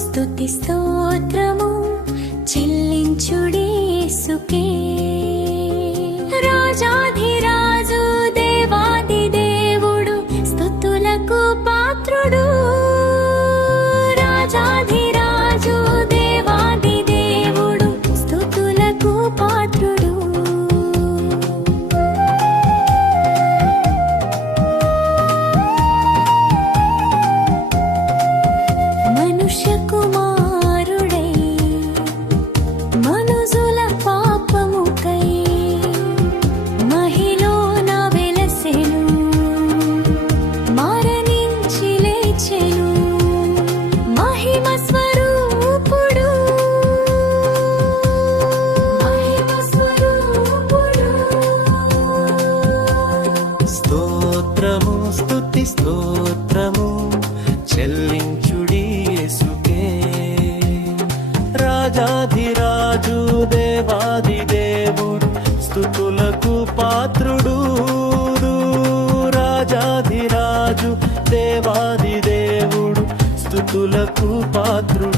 స్తుతి స్తోత్రము చెల్లించుడేసుకే. రాజాధిరాజు దేవాది దేవుడు స్తుతులకు పాత్రుడు. రాజాధిరాజు దేవాది దేవుడు స్తుతులకు పాత్రుడు. మనుష్య కుమారుడై మనుజుల పాపముకై మహిలోన వెలసెను, మరణించి లేచెను. మహిమ స్వరూపుడు, మహిమ స్వరూపుడు. స్తోత్రము స్తుతి స్తోత్రము చెల్లించుడి యేసుకే. రాజాధిరాజు దేవాది దేవుడు స్తుతులకు పాత్రుడు. రాజాధిరాజు దేవాది దేవుడు స్తుతులకు పాత్రుడు.